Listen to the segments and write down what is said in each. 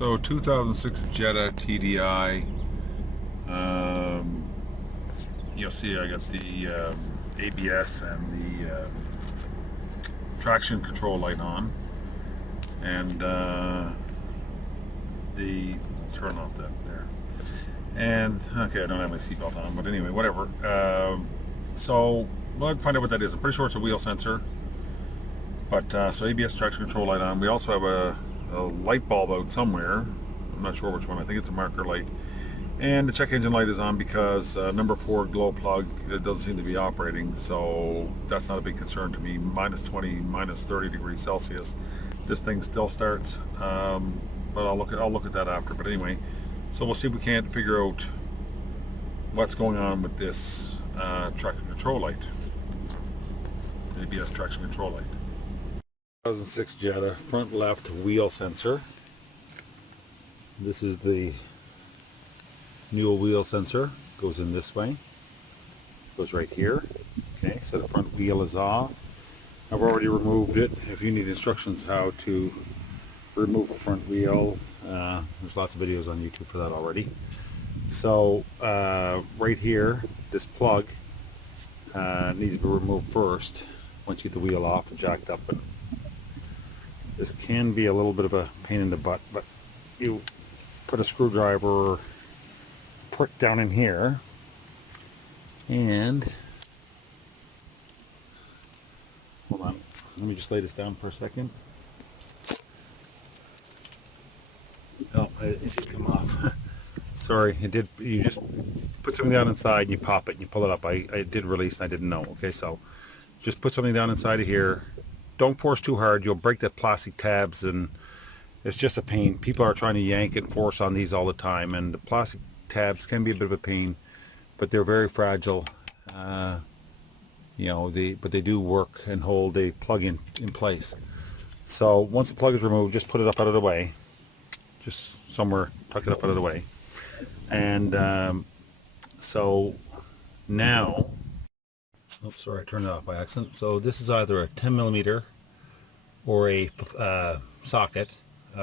So 2006 Jetta TDI. You'll see I got the ABS and the traction control light on, and the turn off that there. And okay, I don't have my seatbelt on, but anyway, whatever. So let's find out what that is. I'm pretty sure it's a wheel sensor. But so ABS traction control light on. We also have a light bulb out somewhere. I'm not sure which one. I think it's a marker light. And the check engine light is on because number 4 glow plug, it doesn't seem to be operating. So that's not a big concern to me. Minus 20, minus 30 degrees Celsius. This thing still starts. But I'll look at that after. But anyway, so we'll see if we can't figure out what's going on with this traction control light. ABS traction control light. 2006 Jetta front left wheel sensor. This is the new wheel sensor. Goes in this way. Goes right here. Okay, so the front wheel is off. I've already removed it. If you need instructions how to remove a front wheel, there's lots of videos on YouTube for that already. So right here, this plug needs to be removed first once you get the wheel off and jacked up. And this can be a little bit of a pain in the butt, but you put a screwdriver prick down in here, and hold on, let me just lay this down for a second. Oh, it did come off. Sorry, it did. You just put something down inside and you pop it and you pull it up. I did release and I didn't know. Okay, so just put something down inside of here. Don't force too hard. You'll break the plastic tabs and it's just a pain. People are trying to yank and force on these all the time, and the plastic tabs can be a bit of a pain, but they're very fragile. You know, but they do work and hold a plug in place. So once the plug is removed, just put it up out of the way. Just somewhere, tuck it up out of the way. And so now, oops, sorry, I turned it off by accident. So this is either a 10mm or a socket,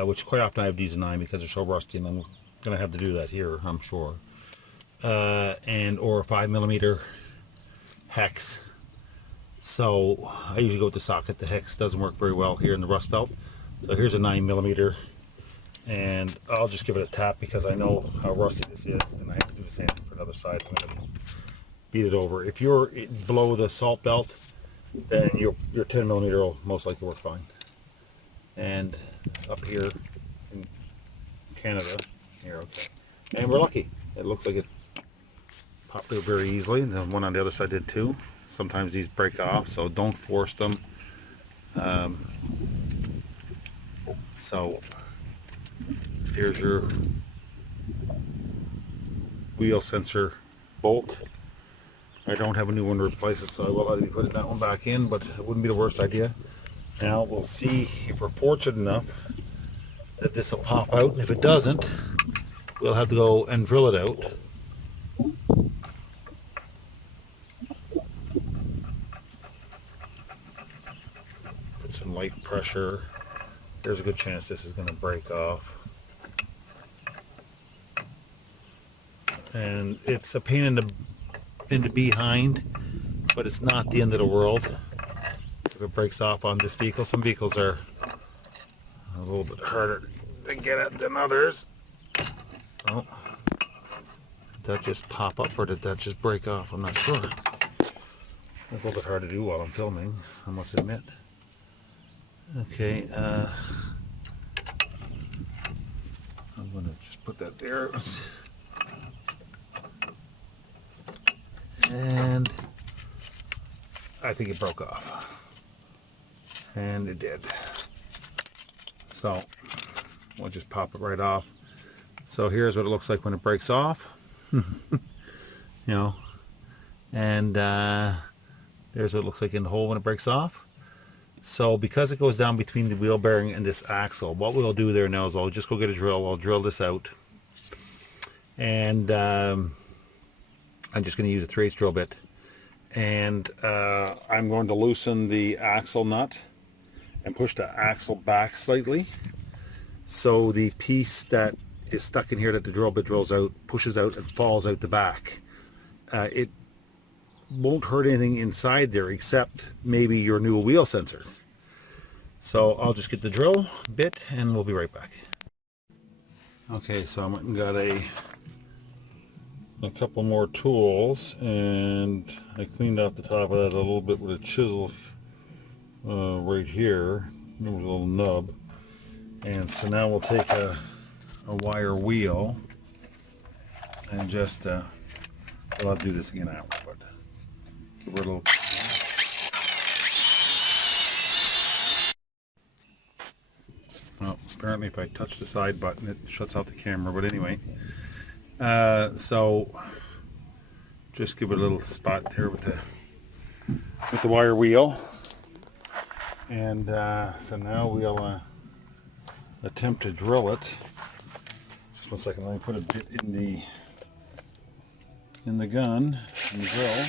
which quite often I have these in 9 because they're so rusty, and I'm going to have to do that here, I'm sure. And or a 5mm hex. So I usually go with the socket. The hex doesn't work very well here in the Rust Belt. So here's a 9mm, and I'll just give it a tap because I know how rusty this is, and I have to do the same for another side. I'm going to beat it over. If you're below the salt belt, then your 10mm will most likely work fine. And up here in Canada, here, okay, and we're lucky. It looks like it popped out very easily, and the one on the other side did too. Sometimes these break off, so don't force them. So here's your wheel sensor bolt. I don't have a new one to replace it, so I will have to put that one back in, but it wouldn't be the worst idea. Now we'll see if we're fortunate enough that this will pop out, and if it doesn't, we'll have to go and drill it out. Put some light pressure. There's a good chance this is going to break off. And it's a pain in the behind, but it's not the end of the world if it breaks off on this vehicle. Some vehicles are a little bit harder to get at than others. Oh, did that just pop up or did that just break off? I'm not sure. It's a little bit hard to do while I'm filming, I must admit. Okay, I'm going to just put that there. And I think it broke off. And it did. So we'll just pop it right off. So here's what it looks like when it breaks off. You know, and there's what it looks like in the hole when it breaks off. So because it goes down between the wheel bearing and this axle, what we'll do there now is I'll just go get a drill. I'll drill this out, and I'm just going to use a 3/8 drill bit, and I'm going to loosen the axle nut and push the axle back slightly, so the piece that is stuck in here that the drill bit drills out pushes out and falls out the back. It won't hurt anything inside there except maybe your new wheel sensor. So I'll just get the drill bit and we'll be right back. Okay, so I went and got a couple more tools, and I cleaned out the top of that a little bit with a chisel right here. There was a little nub. And so now we'll take a wire wheel and just, well, I'll do this again now, but give it a little. Well, apparently if I touch the side button, it shuts out the camera, but anyway. So just give it a little spot there with the wire wheel. And so now we'll attempt to drill it. Just 1 second, let me put a bit in the gun, in the drill.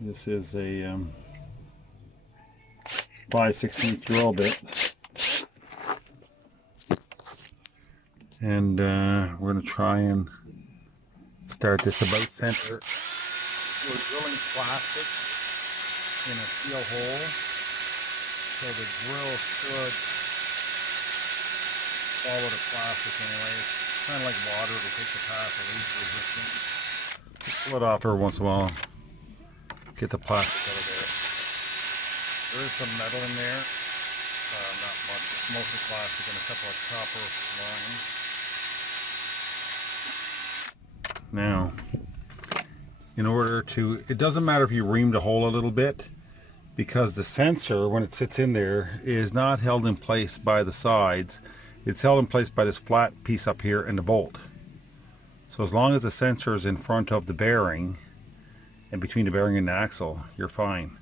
This is a 5/16 drill bit, and we're going to try and start this about center. We're drilling plastic in a steel hole, so the drill should follow the plastic anyway. It's kind of like water to take the path of least resistance. Just pull it off every once in a while. Get the plastic out of there. There is some metal in there, not much, it's mostly plastic and a couple of copper lines. Now, in order to, it doesn't matter if you ream the hole a little bit, because the sensor, when it sits in there, is not held in place by the sides. It's held in place by this flat piece up here and the bolt. So as long as the sensor is in front of the bearing, and between the bearing and the axle, you're fine.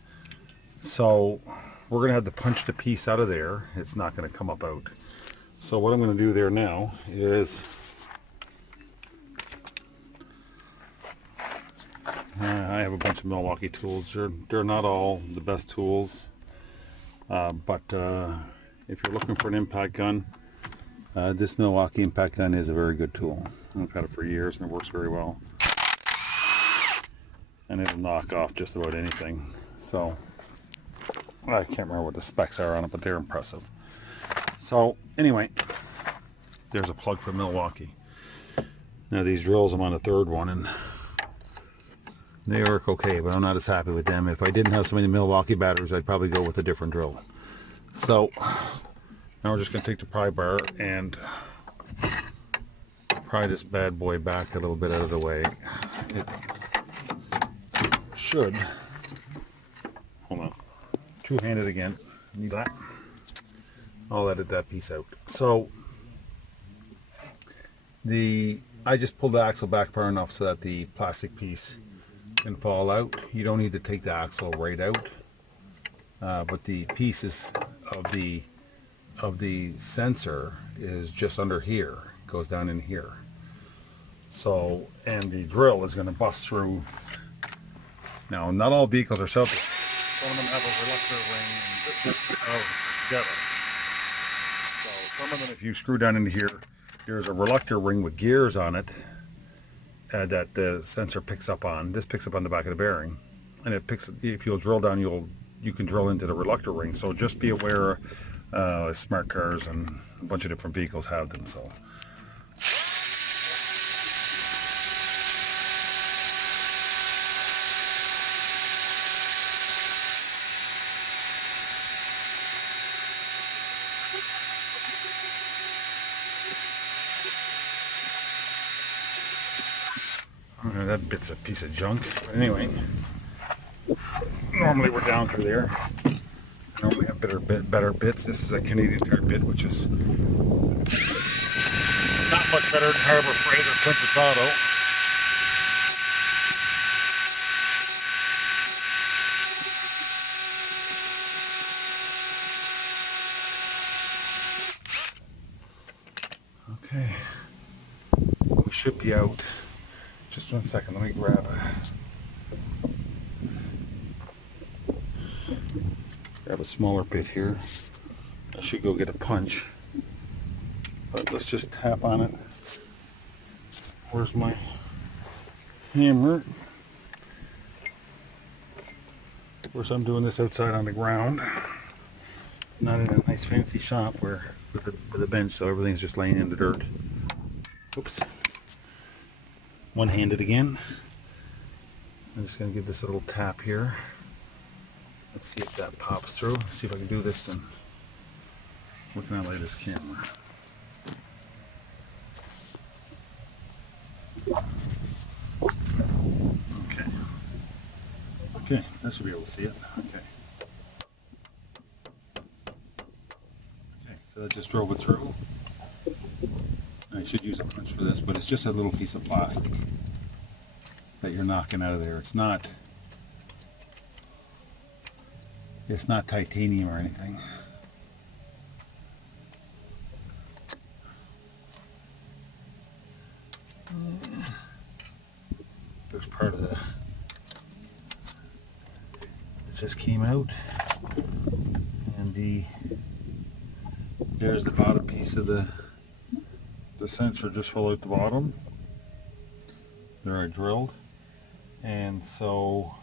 So we're going to have to punch the piece out of there. It's not going to come up out. So what I'm going to do there now is I have a bunch of Milwaukee tools. They're not all the best tools, but if you're looking for an impact gun, this Milwaukee impact gun is a very good tool. I've had it for years and it works very well. And it'll knock off just about anything. So I can't remember what the specs are on it, but they're impressive. So anyway, there's a plug for Milwaukee. Now these drills, I'm on the third one and they work okay, but I'm not as happy with them. If I didn't have so many Milwaukee batteries, I'd probably go with a different drill. So now we're just going to take the pry bar and pry this bad boy back a little bit out of the way. It should, hold on, two-handed again, need that. I'll edit that piece out. So I just pulled the axle back far enough so that the plastic piece can fall out. You don't need to take the axle right out, but the pieces of the sensor is just under here, it goes down in here. So, and the drill is going to bust through. Now, not all vehicles are self. Some of them have a reluctor ring together. So some of them, if you screw down into here, there's a reluctor ring with gears on it that the sensor picks up on. This picks up on the back of the bearing, and it picks. If you'll drill down, you can drill into the reluctor ring. So just be aware. Smart cars and a bunch of different vehicles have them. So. That bit's a piece of junk. But anyway, normally we're down through there. I normally have better bits. This is a Canadian Tire bit, which is not much better than Harbor Freight or Princess Auto. Okay, we should be out. Just 1 second, let me grab a... grab a smaller bit here. I should go get a punch, but let's just tap on it. Where's my hammer? Of course, I'm doing this outside on the ground, not in a nice fancy shop where with a bench, so everything's just laying in the dirt. Oops. One-handed again. I'm just going to give this a little tap here. Let's see if that pops through. Let's see if I can do this and where can I lay this camera? Okay. Okay, I should be able to see it. Okay. Okay, so that just drove it through. I should use a punch for this, but it's just a little piece of plastic that you're knocking out of there. It's not titanium or anything. There's part of it just came out, and there's the bottom piece of the sensor just fell out the bottom. There I drilled, and so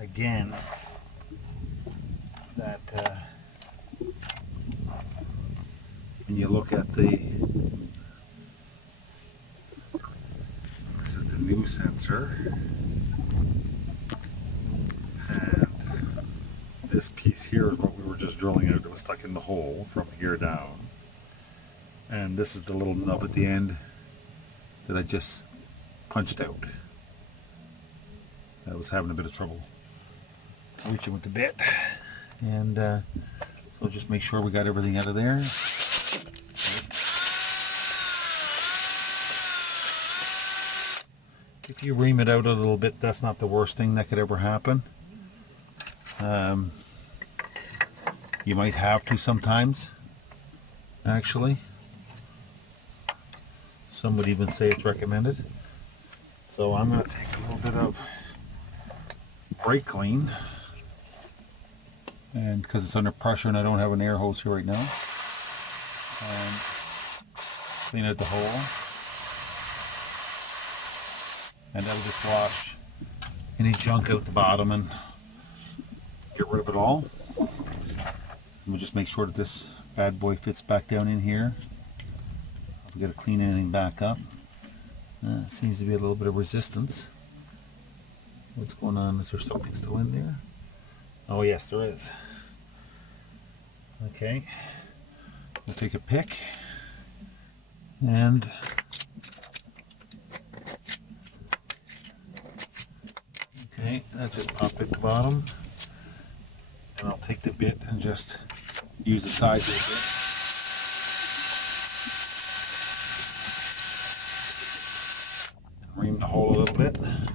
again that when you look at this is the new sensor, and this piece here is what we were just drilling out. It was stuck in the hole from here down, and this is the little nub at the end that I just punched out. I was having a bit of trouble reaching with the bit, and so just make sure we got everything out of there. If you ream it out a little bit, that's not the worst thing that could ever happen. You might have to sometimes, actually. Some would even say it's recommended. So I'm going to take a little bit of brake clean, and because it's under pressure and I don't have an air hose here right now, and clean out the hole, and that'll just wash any junk out the bottom and get rid of it all. And we'll just make sure that this bad boy fits back down in here. We got to clean anything back up. Seems to be a little bit of resistance. What's going on? Is there something still in there? Oh yes, there is. Okay, we'll take a pick and okay, that just popped at the bottom, and I'll take the bit and just use the sides of the bit. Ream the hole a little bit, and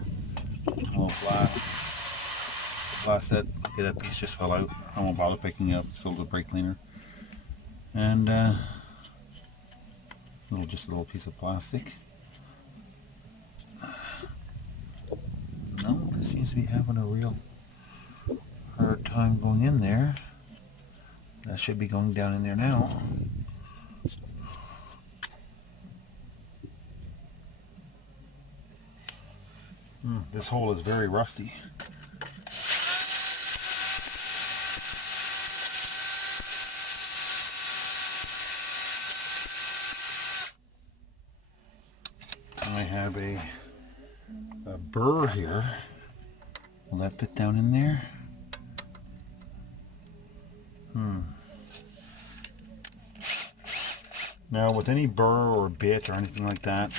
we'll blast that. Okay, that piece just fell out. I won't bother picking it up. It's filled with brake cleaner, and just a little piece of plastic. No, it seems to be having a real hard time going in there. That should be going down in there now. This hole is very rusty. I have a burr here. Will that fit down in there? Now with any burr or bit or anything like that,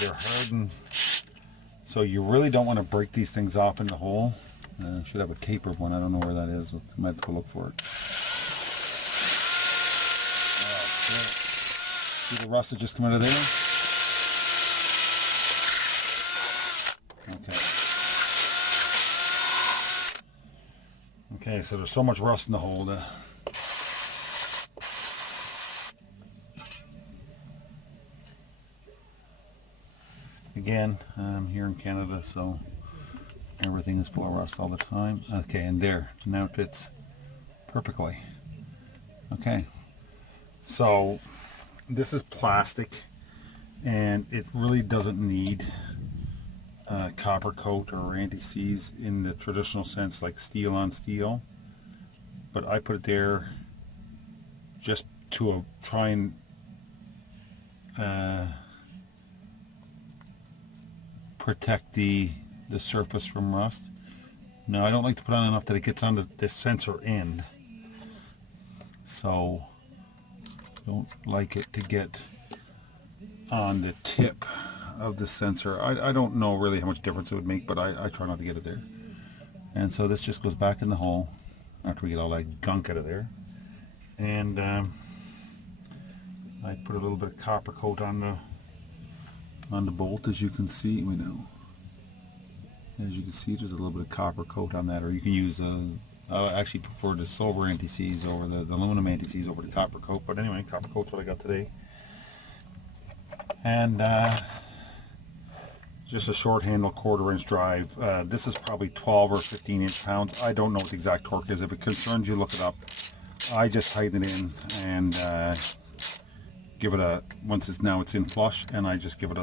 they're hardened, so you really don't want to break these things off in the hole. I should have a tapered one. I don't know where that is. I might have to go look for it. See the rust that just come out of there? Okay. Okay, so there's so much rust in the hole that again, I'm here in Canada, so Everything is full of rust all the time. Okay, and there, now it fits perfectly. Okay, so this is plastic, and it really doesn't need copper coat or anti-seize in the traditional sense, like steel on steel. But I put it there just to try and protect the surface from rust. Now I don't like to put on enough that it gets onto the sensor end, so don't like it to get on the tip of the sensor. I don't know really how much difference it would make, but I try not to get it there. And so this just goes back in the hole after we get all that gunk out of there. And I put a little bit of copper coat on the bolt, as you can see. As you can see, there's a little bit of copper coat on that, or you can use I actually prefer the silver anti-seize over the aluminum anti-seize over the copper coat. But anyway, copper coat's what I got today. And just a short handle 1/4 inch drive. This is probably 12 or 15 inch-pounds. I don't know what the exact torque is. If it concerns you, look it up. I just tighten it in and give it a, once it's in flush, and I just give it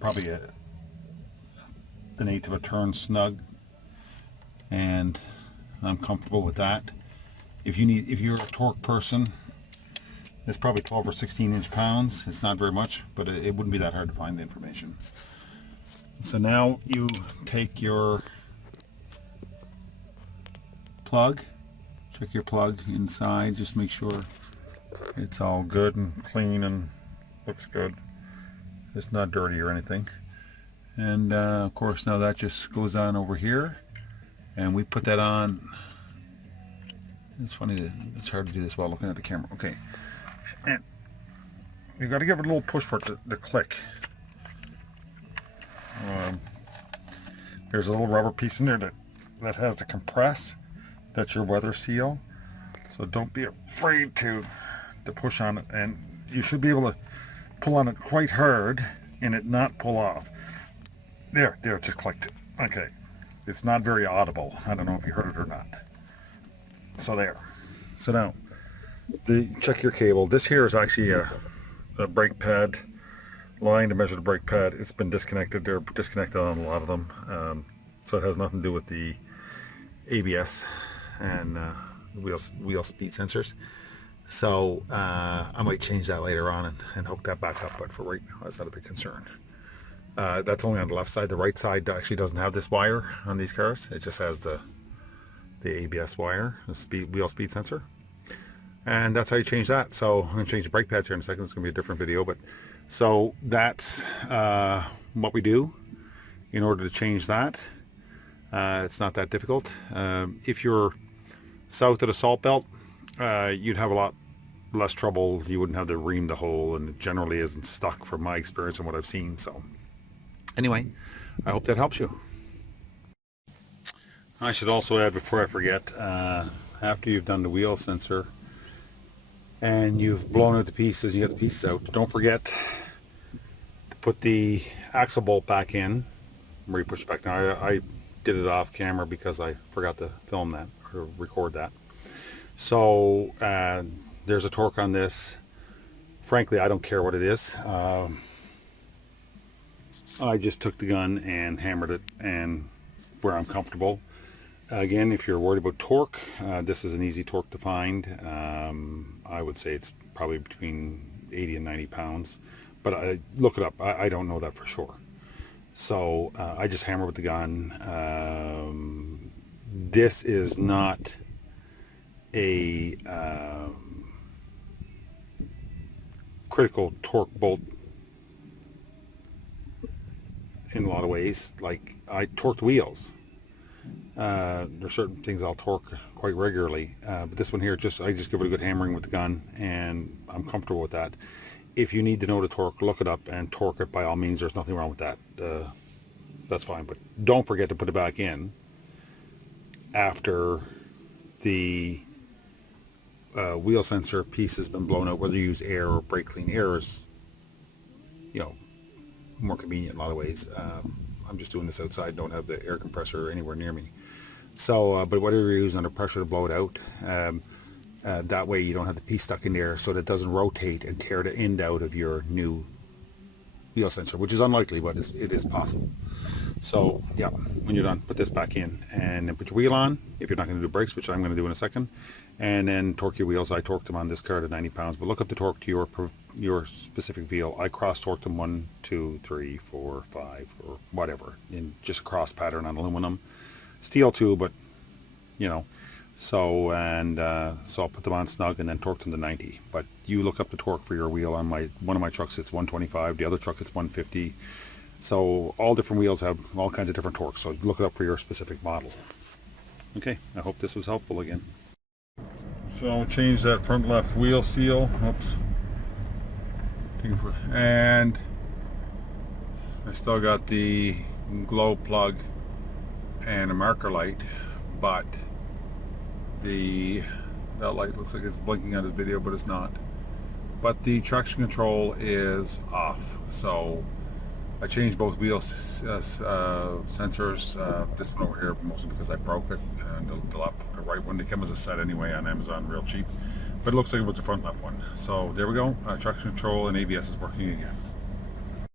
probably an eighth of a turn snug, and I'm comfortable with that. If you're a torque person, it's probably 12 or 16 inch-pounds. It's not very much, but it wouldn't be that hard to find the information. So now you take your plug, check your plug inside, just make sure it's all good and clean and looks good. It's not dirty or anything. And of course, now that just goes on over here, and we put that on. It's funny that it's hard to do this while looking at the camera. Okay, and you got to give it a little push for it to click. There's a little rubber piece in there that has to compress. That's your weather seal. So don't be afraid to push on it, and you should be able to pull on it quite hard and it not pull off. There, it just clicked. Okay, it's not very audible. I don't know if you heard it or not. So there. So now, check your cable. This here is actually a brake pad line to measure the brake pad. It's been disconnected. They're disconnected on a lot of them. So it has nothing to do with the ABS and wheel speed sensors. So I might change that later on and hook that back up, but for right now, that's not a big concern. That's only on the left side. The right side actually doesn't have this wire on these cars. It just has the ABS wire, the wheel speed sensor. And that's how you change that. So I'm going to change the brake pads here in a second. It's going to be a different video, but so that's what we do in order to change that. It's not that difficult. If you're south of the salt belt, you'd have a lot less trouble. You wouldn't have to ream the hole, and it generally isn't stuck from my experience and what I've seen. So anyway, I hope that helps you. I should also add, before I forget, after you've done the wheel sensor and you've blown out the pieces, you got the pieces out, don't forget to put the axle bolt back in where you push it back. Now I did it off camera because I forgot to film that or record that. So there's a torque on this. Frankly, I don't care what it is. I just took the gun and hammered it and where I'm comfortable. Again, if you're worried about torque, this is an easy torque to find. I would say it's probably between 80 and 90 pounds, but look it up. I don't know that for sure. So I just hammer with the gun. This is not a critical torque bolt in a lot of ways. Like, I torqued wheels. There's certain things I'll torque quite regularly, but this one here, I just give it a good hammering with the gun, and I'm comfortable with that. If you need to know the torque, look it up and torque it by all means. There's nothing wrong with that. That's fine, but don't forget to put it back in after the wheel sensor piece has been blown out. Whether you use air or brake clean, air is, more convenient in a lot of ways. I'm just doing this outside, don't have the air compressor anywhere near me. So, but whatever you're using under pressure to blow it out, that way you don't have the piece stuck in there, so that it doesn't rotate and tear the end out of your new wheel sensor, which is unlikely, but it is possible. So yeah, when you're done, put this back in and then put your wheel on, if you're not going to do brakes, which I'm going to do in a second, and then torque your wheels. I torqued them on this car to 90 pounds, but look up the torque to your specific wheel. I cross torqued them 1, 2, 3, 4, 5, or whatever, in just cross pattern on aluminum. Steel too, but you know, so I'll put them on snug and then torque them to 90. But you look up the torque for your wheel. On one of my trucks it's 125, the other truck it's 150. So all different wheels have all kinds of different torques, so look it up for your specific model. Okay, I hope this was helpful again. So I'll change that front left wheel seal. Oops. And I still got the glow plug and a marker light, but that light looks like it's blinking on the video, but it's not. But the traction control is off, so I changed both wheel sensors. This one over here mostly because I broke it, and the right one, they came as a set anyway on Amazon, real cheap, but it looks like it was the front left one. So there we go, traction control and ABS is working again.